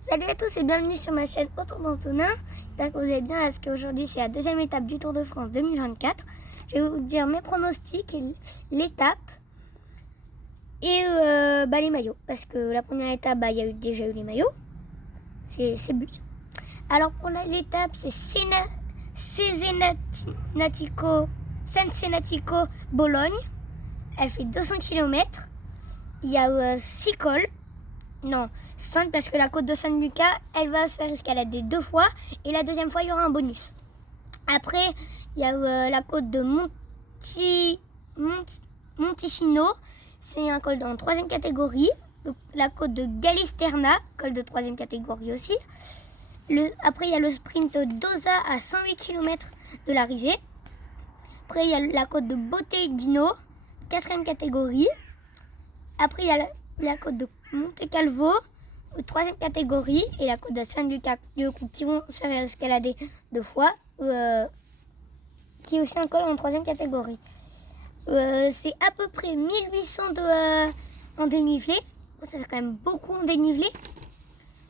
Salut à tous et bienvenue sur ma chaîne Autour d'Antonin. J'espère que vous allez bien parce qu'aujourd'hui c'est la deuxième étape du Tour de France 2024. Je vais vous dire mes pronostics, et l'étape et les maillots. Parce que la première étape, il y a déjà eu les maillots. C'est le but. Alors pour l'étape, c'est Cesenatico Bologne. Elle fait 200 km. Il y a 6 cols. Non, 5 parce que la côte de San Luca, elle va se faire escalader 2 fois. Et la deuxième fois, il y aura un bonus. Après, il y a la côte de Monticino. C'est un col en 3e catégorie. La côte de Galisterna, col de 3e catégorie aussi. Après, il y a le sprint d'Osa à 108 km de l'arrivée. Après, il y a la côte de Botteghino, 4e catégorie. Après, il y a la côte de Monte Calvo, 3e catégorie. Et la côte de San Luca, qui vont se faire escalader 2 fois. Qui est aussi un col en 3e catégorie. C'est à peu près 1800 en dénivelé. Ça fait quand même beaucoup en dénivelé.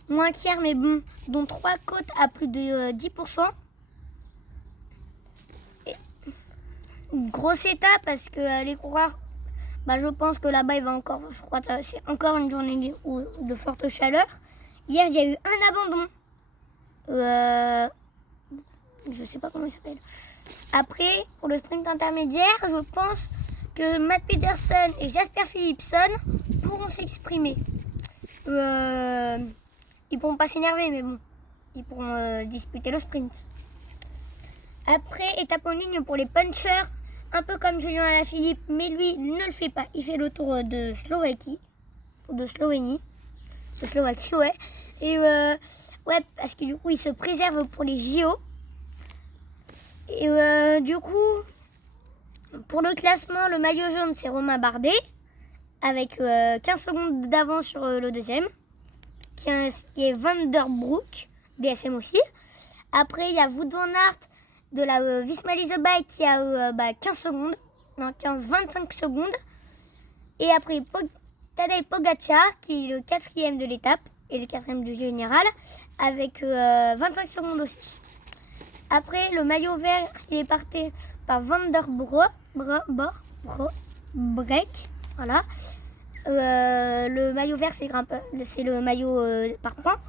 Moins qu'hier, mais bon, dont 3 côtes à plus de 10%. Une grosse étape parce que les coureurs, je pense que là-bas, il va encore, je crois que c'est encore une journée de forte chaleur. Hier, il y a eu un abandon. Je sais pas comment il s'appelle. Après, pour le sprint intermédiaire, je pense que Matt Pedersen et Jasper Philipsen pourront s'exprimer. Ils pourront pas s'énerver, mais bon, ils pourront disputer le sprint. Après, étape en ligne pour les punchers, un peu comme Julien Alaphilippe, mais lui ne le fait pas. Il fait le tour de Slovaquie, de Slovénie, de Slovaquie, ouais. Et parce que du coup, il se préserve pour les JO. Et du coup, pour le classement, le maillot jaune, c'est Romain Bardet, avec 15 secondes d'avance sur le deuxième, qui est Van Der Broek, DSM aussi. Après, il y a Wout van Aert de la Visma Lease Bike qui a 25 secondes. Et après, Tadej Pogacar, qui est le 4e de l'étape et le 4e du général, avec 25 secondes aussi. Après, le maillot vert, il est parti par Van Der Breek. Voilà. Le maillot vert, c'est le maillot par points.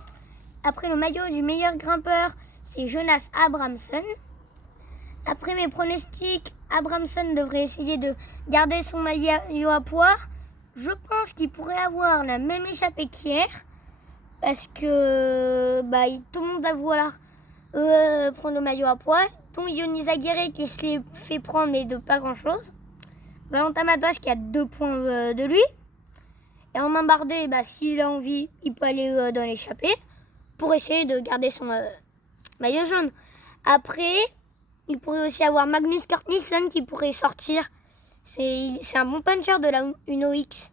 Après, le maillot du meilleur grimpeur, c'est Jonas Abrahamsen. Après mes pronostics, Abrahamsen devrait essayer de garder son maillot à poids. Je pense qu'il pourrait avoir la même échappée qu'hier. Parce que tout le monde va vouloir prendre le maillot à poids. Donc Yoni Zaguirre qui se l'est fait prendre, mais de pas grand chose. Valentin Madouas qui a 2 points de lui. Et Romain Bardet, s'il a envie, il peut aller dans l'échappée pour essayer de garder son maillot jaune. Après, il pourrait aussi avoir Magnus Cort Nielsen qui pourrait sortir. C'est un bon puncher de la Uno X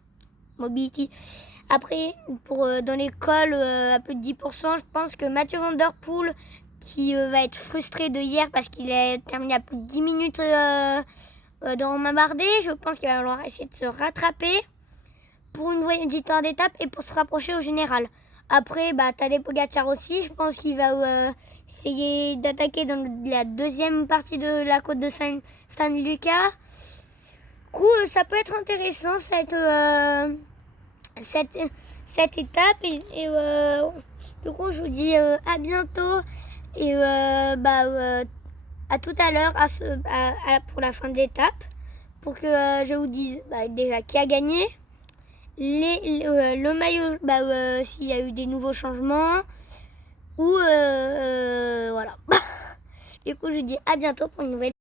Mobility. Après, dans les cols à plus de 10%, je pense que Mathieu Van Der Poel, qui va être frustré de hier parce qu'il a terminé à plus de 10 minutes dans Romain Bardet, je pense qu'il va falloir essayer de se rattraper pour une victoire d'étape et pour se rapprocher au général. Après, Tadej Pogacar aussi, je pense qu'il va essayer d'attaquer dans la deuxième partie de la côte de San Luca. Du coup, ça peut être intéressant cette étape. Et du coup, je vous dis à bientôt et à tout à l'heure pour la fin de l'étape. Pour que je vous dise déjà qui a gagné. Le maillot, s'il y a eu des nouveaux changements, ou voilà. Du coup, je vous dis à bientôt pour une nouvelle.